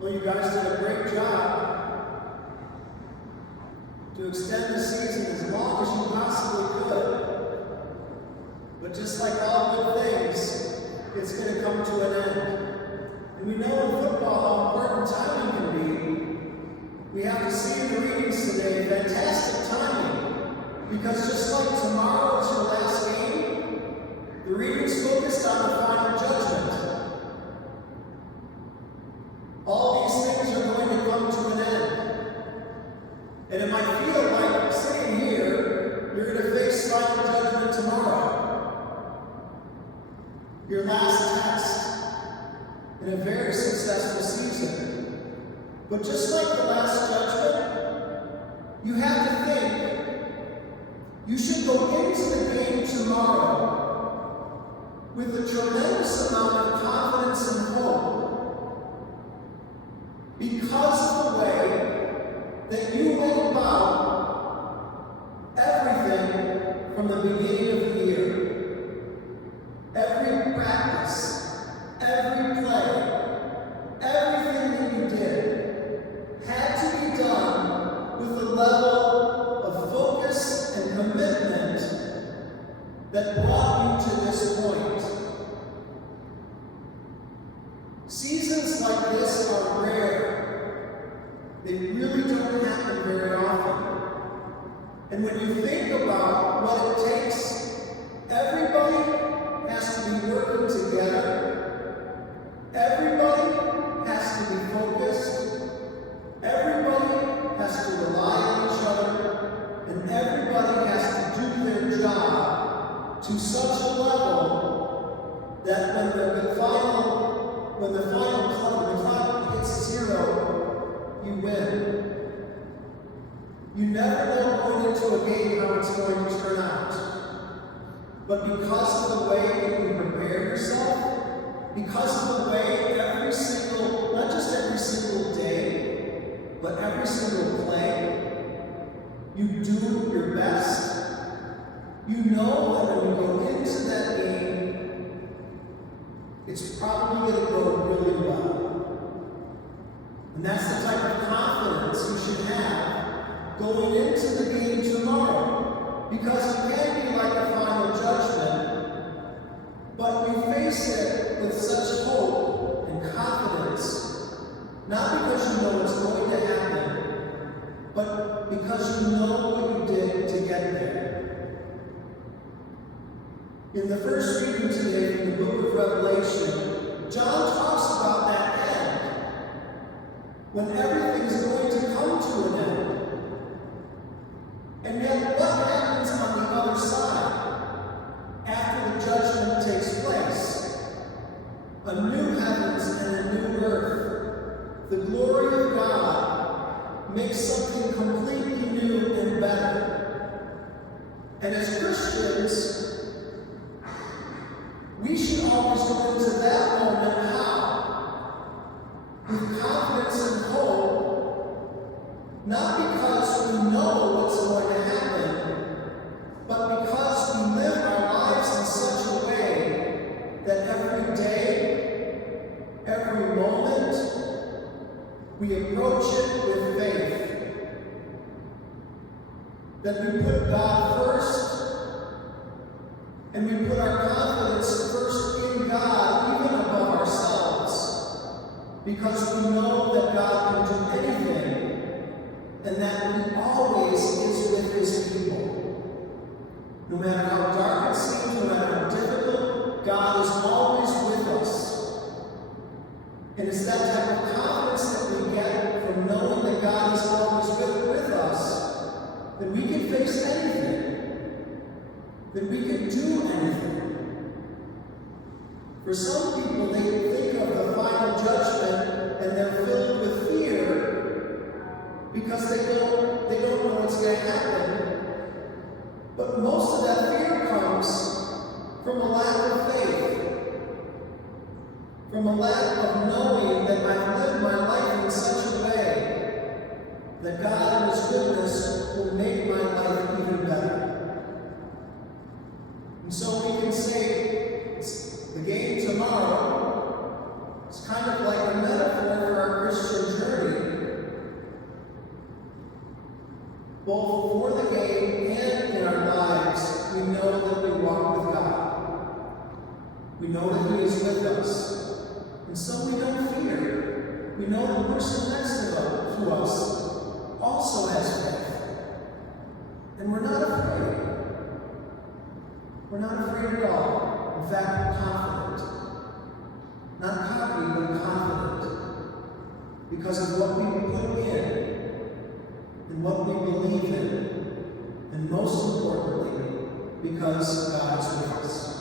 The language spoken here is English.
Well, you guys did a great job to extend the season as long as you possibly could. But just like all good things, it's going to come to an end. And we know in football how important timing can be. We have to see in the readings today fantastic timing. Because just like tomorrow is your last game, the readings focused on the final judgment. All these things are going to come to an end. And it might feel like sitting here, you're going to face final judgment tomorrow. Your last test in a very successful season. But just like the last judgment, you have to think, you should go into the game tomorrow with a tremendous amount of confidence and hope. Because of the way that you went about everything from the beginning of the year. Every practice, every play, everything that you did had to be done with a level of focus and commitment that brought you to this point. Seasons like this are rare. They really don't happen very often. And when you think about what it takes, everybody has to be working together. Everybody has to be focused. Everybody has to rely on each other. And everybody has to do their job to such a level that when the clock hits zero, you win. You never know going into a game how it's going to turn out. But because of the way that you prepare yourself, because of the way not just every single day, but every single play, you do your best. You know that when you go into that game, it's probably going to go really well. And that's the type of confidence you should have going into the game tomorrow. Because it can be like a final judgment, but you face it with such hope and confidence, not because you know what's going to happen, but because you know what you did to get there. In the first reading today from the book of Revelation, John talks about that end, when everything's going to come to an end. And yet, what happens on the other side after the judgment takes place? A new heavens and a new earth. The glory of God makes something completely new and better. And as Christians, we should always go into that moment how? With confidence and hope, not because we know what's going to happen, but because we live our lives in such a way that every day, every moment, we approach it with faith. That we put God first, and we put our confidence first in God, even above ourselves, because we know that God can do anything, and that He always is with His people. No matter how dark it seems, no matter how difficult, God is always with us. And it's that type of confidence that we get from knowing that God is always with us, that we can face anything, that we can do anything. For some people, they think of the final judgment and they're filled with fear because they don't know what's going to happen. But most of that fear comes from a lack of faith, from a lack of knowing that I've lived my life in such a way that God in His goodness will make my life even better. And so we can say the game tomorrow is kind of like a metaphor for our Christian We know that He is with us. And so we don't fear. We know the person next to us also has faith. And we're not afraid. We're not afraid at all. In fact, we're confident. Not cocky, but confident. Because of what we put in and what we believe in. And most importantly, because God is with us.